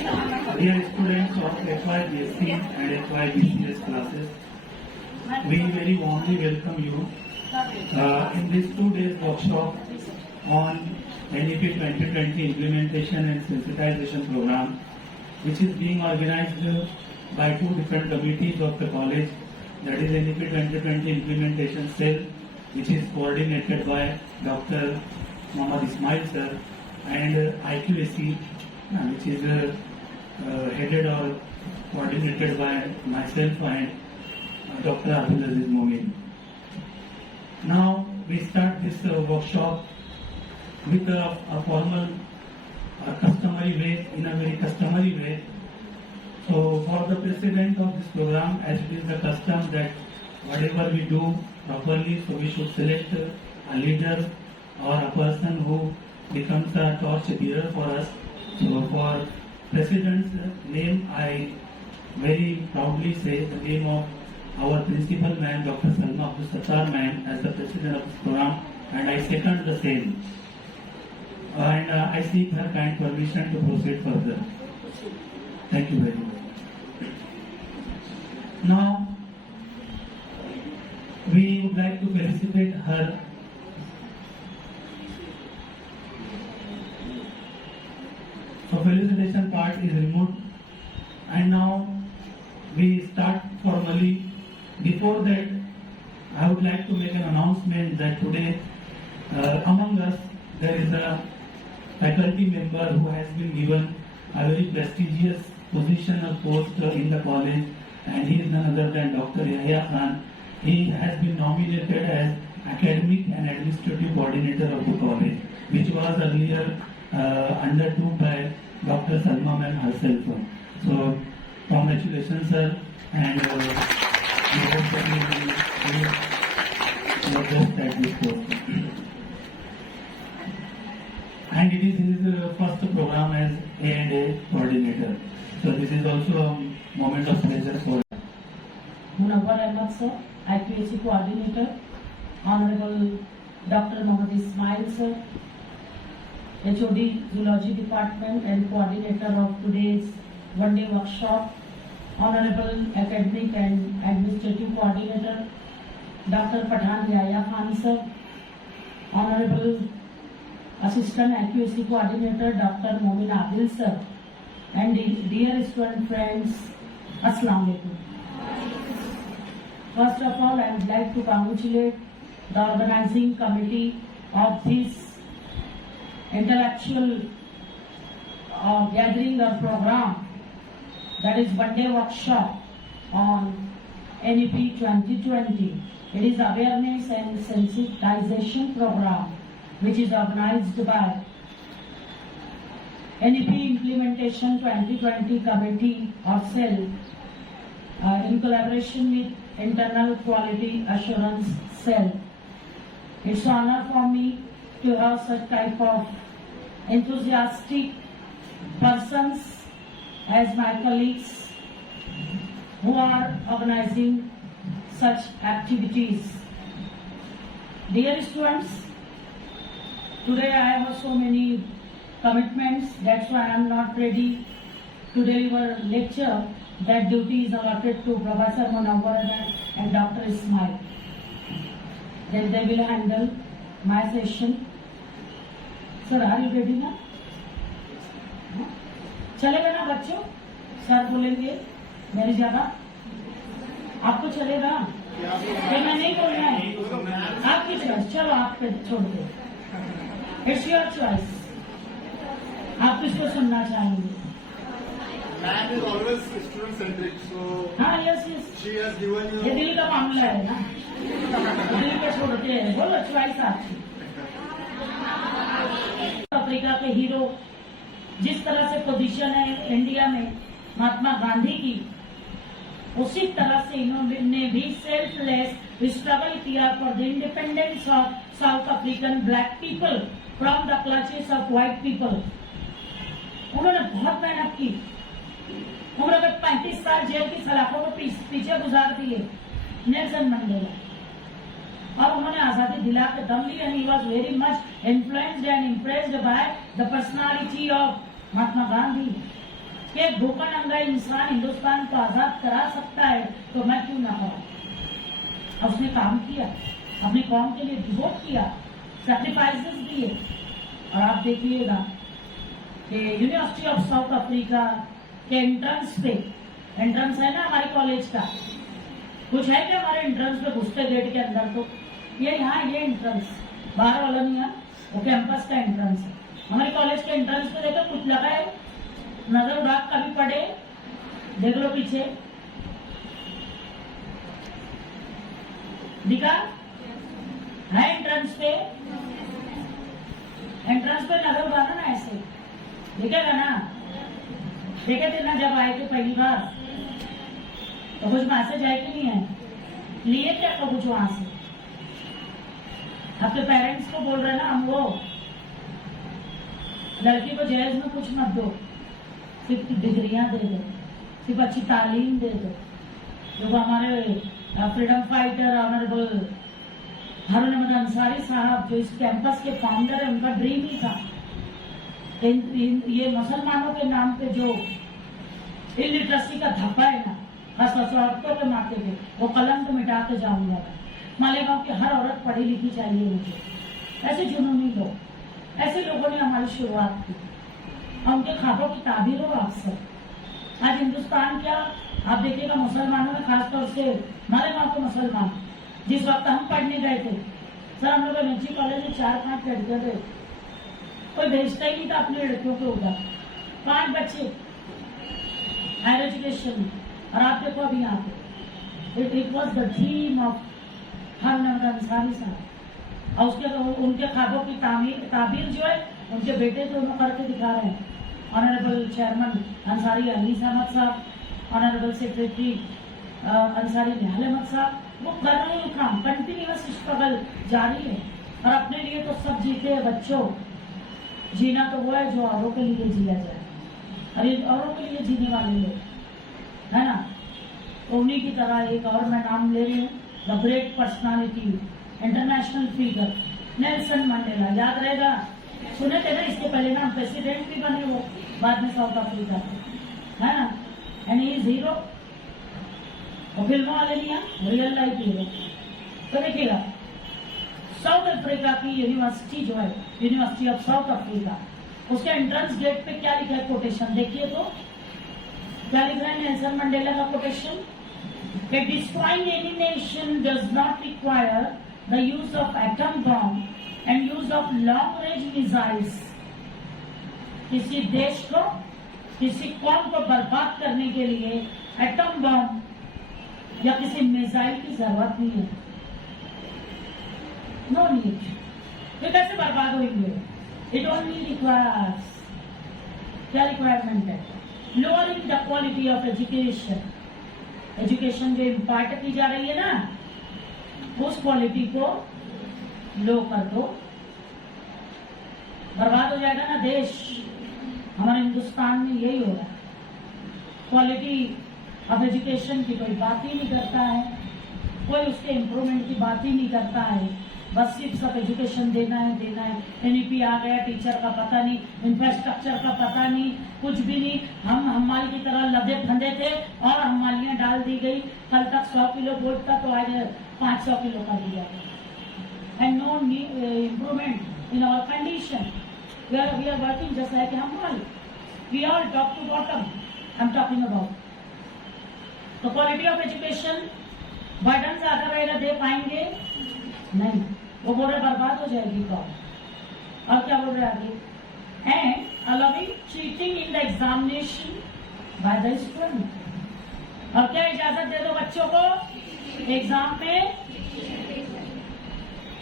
Dear students of FYBSc and FYBCS classes, we very warmly welcome you in this 2 days workshop on NEP 2020 implementation and sensitization program, which is being organized by 2 different committees of the college, that is NEP 2020 implementation cell, which is coordinated by Dr. Muhammad Ismail sir, and IQAC, which is headed or coordinated by myself and Dr. Abdul Aziz Momin. Now we start this workshop with a formal customary way, in a very customary way. So for the president of this program, as it is the custom that whatever we do properly, so we should select a leader or a person who becomes a torch bearer for us. So for president's name, I very proudly say the name of our principal man, Dr. Salma Abdul Sattar ma'am, as the president of this program, and I second the same. And I seek her kind permission to proceed further. Thank you very much. Now, we would like to felicitate her. So felicitation part is removed, and now we start formally. Before that, I would like to make an announcement that today among us there is a faculty member who has been given a very prestigious position or post in the college, and he is none other than Dr. Yahya Khan. He has been nominated as academic and administrative coordinator of the college, which was earlier undertook by Dr. Salma ma'am herself. So congratulations sir, and we hope that you will just at this post. And it is his first program as A&A coordinator. So this is also a moment of pleasure for him. Munawwar Ahmad sir, IQAC coordinator, Honorable Dr. Muhammad Ismail sir, HOD Zoology Department and coordinator of today's one-day workshop, Honorable Academic and Administrative Coordinator, Dr. Pathan Yahya Khan sir, Honorable Assistant IQAC Coordinator, Dr. Momin Adil sir, and dear student friends, Assalamu Alaikum. First of all, I would like to congratulate the organizing committee of this intellectual gathering or program, that is one-day workshop on NEP 2020. It is awareness and sensitization program which is organized by NEP Implementation 2020 Committee or Cell in collaboration with Internal Quality Assurance Cell. It's an honor for me to have such type of enthusiastic persons as my colleagues who are organizing such activities. Dear students, today I have so many commitments, that's why I am not ready to deliver lecture. That duty is allotted to Professor Munawwar Ahmad and Dr. Ismail. Then they will handle my session. Sir, are you ready now? चलेगा ना बच्चों? Sir बोलेंगे मेरी जगह आपको चलेगा? तो मैं नहीं बोलना है, आपकी चॉइस. चलो आप पे छोड़ दो. It's your choice. आप किसको सुनना चाहेंगे? Ma'am is always student centric, so हाँ yes yes. she has given you. ये दिल का मामला है ना, दिल पे छोड़ते हैं. बोलो चॉइस आपकी. अफ्रीका के हीरो जिस तरह से पोजीशन है इंडिया में महात्मा गांधी की, उसी तरह से इन्होंने भी सेल्फलेस स्ट्रगल किया for the independence of south African black people from the clutches of white people. उन्होंने बहुत मेहनत की. उम्र में 35 साल जेल की सलाखों को पीछे गुजार दिए नेल्सन मंडेला, और उन्होंने आजादी दिला के दम ली. And he was very much influenced and impressed by the personality of Mahatma Gandhi. कि एक भूखा नंगा इंसान हिंदुस्तान को आजाद करा सकता है तो मैं क्यों ना कराऊं। उसने काम किया, अपनी कौम के लिए डिवोट किया, सैक्रिफाइसेस दिए। और आप देखिएगा कि यूनिवर्सिटी ऑफ साउथ अफ्रीका के एंट्रेंस पे, एंट्रेंस है ना हमारे कॉलेज का, कुछ है क्या हमारे एंट्रेंस पे घुसते गेट के अंदर, तो ये यहाँ ये एंट्रेंस बाहर वाला नहीं है, वो कैंपस का एंट्रेंस है। हमारे कॉलेज के एंट्रेंस पे देखो कुछ लगा है, नजर उड़ा कभी पड़े, देख लो पीछे दिखा है एंट्रेंस पे, एंट्रेंस पे नजर उड़ाना ना, ऐसे दिखेगा ना, देखे थे ना जब आए थे पहली बार, तो कुछ मैसेज आए कि नहीं है, लिए क्या तो कुछ वहां से, आपके पेरेंट्स को बोल रहे ना हम, वो लड़की को जहेज में कुछ मत दो, सिर्फ डिग्रियां दे दो, सिर्फ अच्छी तालीम दे दो। जो हमारे फ्रीडम फाइटर ऑनरेबल हारून अहमद अंसारी साहब जो इस कैंपस के फाउंडर है, उनका ड्रीम ही था ये मुसलमानों के नाम पे जो इलिटरेसी का धब्बा है ना, खासतौर से औरतों के माथे पे, वो कलंक मिटा के जाऊंगा। मालेगांव की हर औरत पढ़ी लिखी चाहिए मुझे। ऐसे जुनूनी लोग, ऐसे लोगों ने हमारी शुरुआत की और उनके ख्वाबों की ताबीर हो अक्सर। आज हिंदुस्तान क्या, आप देखिएगा मुसलमानों में, खासतौर से मालेगांव के मुसलमान, जिस वक्त हम पढ़ने गए थे सर, हम लोग एमएचजी कॉलेज में 4-5 लड़कियां थे, कोई भेजता ही नहीं था अपनी लड़कियों के उधर, 5 बच्चे हायर एजुकेशन में। और आप देखो अभी यहाँ पे it was the dream of Haroon Ahmed Ansari साहब, और उसके उनके ख्वाबों की ताबीर जो है उनके बेटे दोनों करके दिखा रहे हैं। ऑनरेबल चेयरमैन अंसारी अनीस अहमद साहब, ऑनरेबल सेक्रेटरी अंसारी निहाल अहमद साहब, वो कर रहे हैं काम, कंटिन्यूअस स्ट्रगल जारी है। और अपने लिए तो सब जीते हैं बच्चों, जीना तो वो है जो औरों के लिए जिया जाए, अरे औरों के लिए जीने वाले लोग है ना। तो उन्हीं की तरह एक और मैं नाम ले रही हूँ, the great personality, international figure Nelson Mandela. याद रहेगा, सुने थे ना इसके पहले ना, प्रेसिडेंट भी बने वो बाद में साउथ अफ्रीका के, है ना। एंड ही इज हीरो, और फिल्मों वाले नहीं है, रियल लाइफ हीरो। तो देखिएगा साउथ अफ्रीका की यूनिवर्सिटी जो है, यूनिवर्सिटी ऑफ साउथ अफ्रीका, उसके एंट्रेंस गेट पे क्या लिखा है, कोटेशन देखिए तो क्या लिख रहा है नेल्सन मंडेला का कोटेशन, कि destroying any nation does not require the use of atom bomb and use of long range missiles. किसी देश को, किसी कौम को बर्बाद करने के लिए एटम बॉम्ब या किसी मिसाइल की जरूरत नहीं है, नो नीड। ये कैसे बर्बाद होंगे, इट ओनली रिक्वायर्स, क्या रिक्वायरमेंट है, lowering the quality of education. Education जो इम्पार्ट की जा रही है ना, उस क्वालिटी को लो कर दो, बर्बाद हो जाएगा ना देश। हमारे हिंदुस्तान में यही हो रहा है, क्वालिटी ऑफ एजुकेशन की कोई बात ही नहीं करता है, कोई उसके इम्प्रूवमेंट की बात ही नहीं करता है, बस सिर्फ सब एजुकेशन देना है, देना है। एनईपी आ गया, टीचर का पता नहीं, इंफ्रास्ट्रक्चर का पता नहीं, कुछ भी नहीं। हम हमाल की तरह लदे फंदे थे और हमालियां डाल दी गई। कल तक 100 किलो गोल्ड था तो आज 500 किलो का दिया, and no improvement in our condition. We are working just like हमाल, we all top to bottom, I am talking about. तो क्वालिटी ऑफ एजुकेशन, बर्डन ज्यादा रहेगा, दे पाएंगे नहीं, वो बोल रहे बर्बाद हो जाएगी कौन। और क्या बोल रहे आगे, and allowing cheating in the examination by the student. और क्या इजाजत दे दो बच्चों को एग्जाम में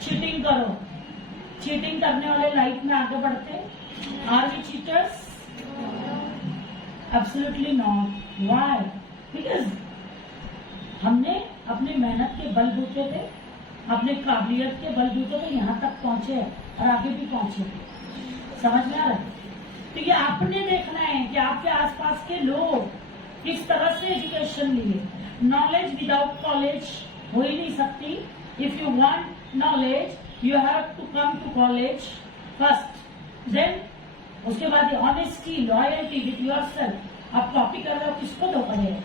चीटिंग करो। चीटिंग करने वाले लाइफ में आगे बढ़ते, are we cheaters? Absolutely not. Why? Because हमने अपनी मेहनत के बलबूते पे, अपने काबिलियत के बलबूते पे यहाँ तक पहुंचे और आगे भी पहुंचे। समझ में आ रहा है? तो ये आपने देखना है कि आपके आसपास के लोग किस तरह से एजुकेशन लिए। नॉलेज विदाउट कॉलेज हो ही नहीं सकती। If you want knowledge you have to come to college first, then उसके बाद ऑनेस्टी, लॉयल्टी विथ योरसेल्फ, आप कॉपी कर रहे हो, किसको धोखा दे रहे हो?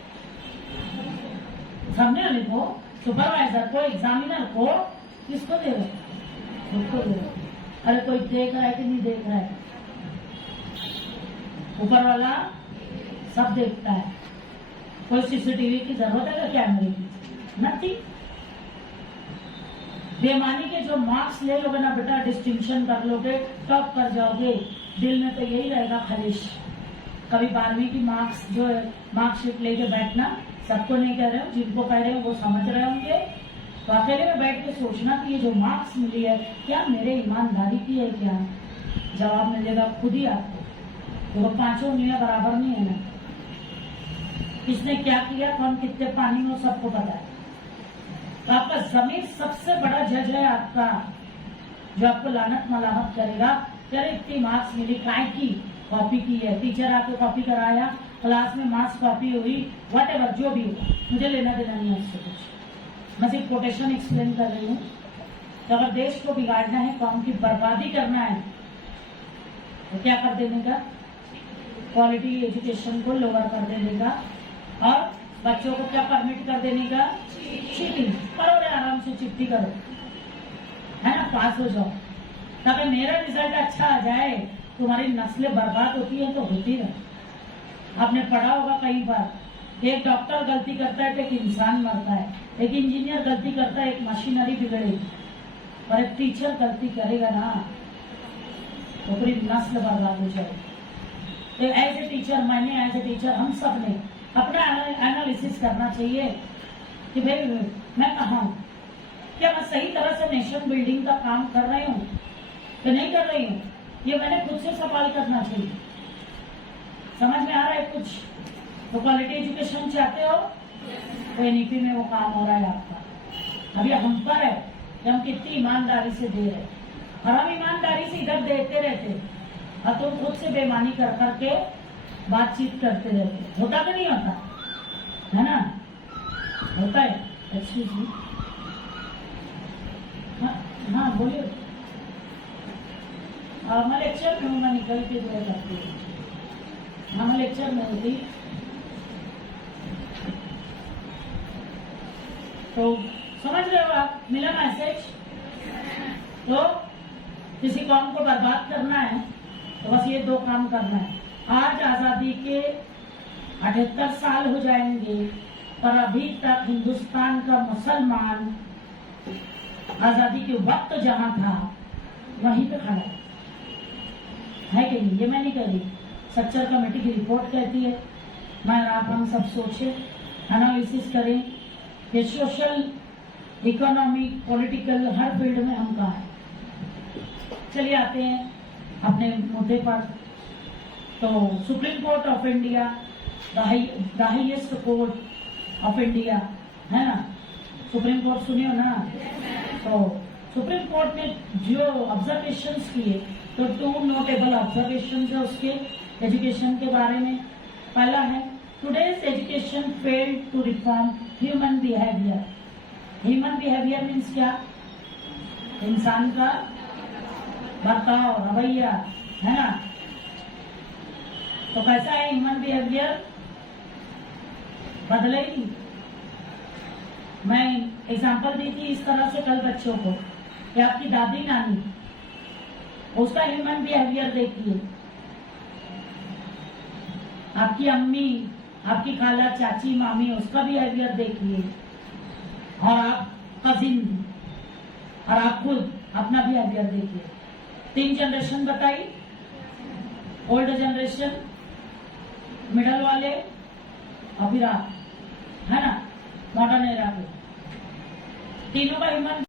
सामने वाले को, सुपरवाइजर को, एग्जामिनर को, किसको दे रहे हो? खुद को दे रहे हो। अरे कोई देख रहा है कि नहीं देख रहा है? ऊपर वाला सब देखता है। कोई सीसीटीवी की जरूरत है क्या? कैमरे की? नथिंग। बेईमानी के जो मार्क्स ले लोगे ना बेटा, डिस्टिंक्शन कर लोगे, टॉप कर जाओगे, दिल में तो यही रहेगा खलिश। कभी 12वीं की मार्क्स जो है मार्कशीट लेके बैठना, सबको नहीं कह रहे हो, जिनको कह रहे हो वो समझ रहे होंगे। तो अकेले में बैठ के सोचना कि ये जो मार्क्स मिली है क्या मेरे ईमानदारी की है क्या? जवाब मिलेगा खुद ही आपको। तो 5 उंगलियां बराबर नहीं है ना। किसने क्या किया, कौन कितने पानी में, सबको पता है। तो आपका ज़मीर सबसे बड़ा जज है आपका, जो आपको लानत मलामत करेगा। अरे इतनी मार्क्स मिली, काय की कॉपी की है, टीचर आके कॉपी कराया, क्लास में मार्क्स कॉपी हुई, व्हाटएवर जो भी हो, मुझे लेना देना नहीं है उससे कुछ। मैं सिर्फ कोटेशन एक्सप्लेन कर रही हूँ। तो अगर देश को बिगाड़ना है, कौम की बर्बादी करना है, तो क्या कर देने का? क्वालिटी एजुकेशन को लोअर कर देने का, और बच्चों को क्या परमिट कर देने का? चीटिंग करो रे, आराम से चिट्ठी करो, है ना, पास हो जाओ। ताकि मेरा रिजल्ट अच्छा आ जाए। तुम्हारी नस्लें बर्बाद होती है तो होती रहे। आपने पढ़ा होगा कई बार, एक डॉक्टर गलती करता है तो एक इंसान मरता है, एक इंजीनियर गलती करता है, एक मशीनरी बिगड़ेगी, और एक टीचर गलती करेगा ना तो पूरी नस्ल बर्बाद हो जाएगी। तो एज ए टीचर, मैंने एज ए टीचर, हम सब ने अपना एनालिसिस करना चाहिए कि भाई मैं कहाँ हूँ, क्या मैं सही तरह से नेशन बिल्डिंग का काम कर रही हूँ कि नहीं कर रही हूँ? ये मैंने खुद से सवाल करना चाहिए। समझ में आ रहा है कुछ? तो क्वालिटी एजुकेशन चाहते हो तो एनईपी में वो काम हो रहा है आपका। अभी हम पर है कि हम कितनी ईमानदारी से दे रहे हैं, और हम ईमानदारी से इधर देते रहते और तुम खुद से बेईमानी कर करके बातचीत करते रहते। होता कि नहीं होता है ना? होता है। Excuse me. हाँ बोलिए। मैं लेक्चर में हूँ, मैं निकल के जो करती हूँ। हाँ मैं लेक्चर में होती। तो समझ रहे हो आप, मिला मैसेज? तो किसी कौम को बर्बाद करना है तो बस ये 2 काम करना है। आज आजादी के 78 साल हो जाएंगे, पर अभी तक हिंदुस्तान का मुसलमान आजादी के वक्त जहां था वहीं पे खड़ा है कि नहीं? ये मैं नहीं कह रही, स्ट्रक्चर कमेटी की रिपोर्ट कहती है। मैं और आप हम सब सोचे, एनालिसिस करें कि सोशल, इकोनॉमिक, पॉलिटिकल हर फील्ड में हम कहाँ हैं। चलिए आते हैं अपने मुद्दे पर। तो supreme court of India, the highest court of India, है ना? सुप्रीम कोर्ट सुनियो ना? तो सुप्रीम कोर्ट ने जो ऑब्जर्वेशंस किए, तो 2 नोटेबल ऑब्जर्वेशंस है उसके एजुकेशन के बारे में। पहला है, today's education failed to reform human behaviour. Human behaviour means क्या? इंसान का बर्ताव, रवैया, है ना? तो कैसा है ह्यूमन बिहेवियर? बदलेगी। मैं एग्जांपल दी थी इस तरह से कल बच्चों को कि आपकी दादी नानी, उसका ह्यूमन बिहेवियर देखिए, आपकी अम्मी, आपकी खाला, चाची, मामी, उसका बिहेवियर देखिए, और आप कजिन, और आप खुद अपना बिहेवियर देखिए। 3 जनरेशन बताई, ओल्ड जनरेशन, मिडल वाले, और फिर आप, है ना, मॉडर्न एरा के। तीनों का ह्यूमन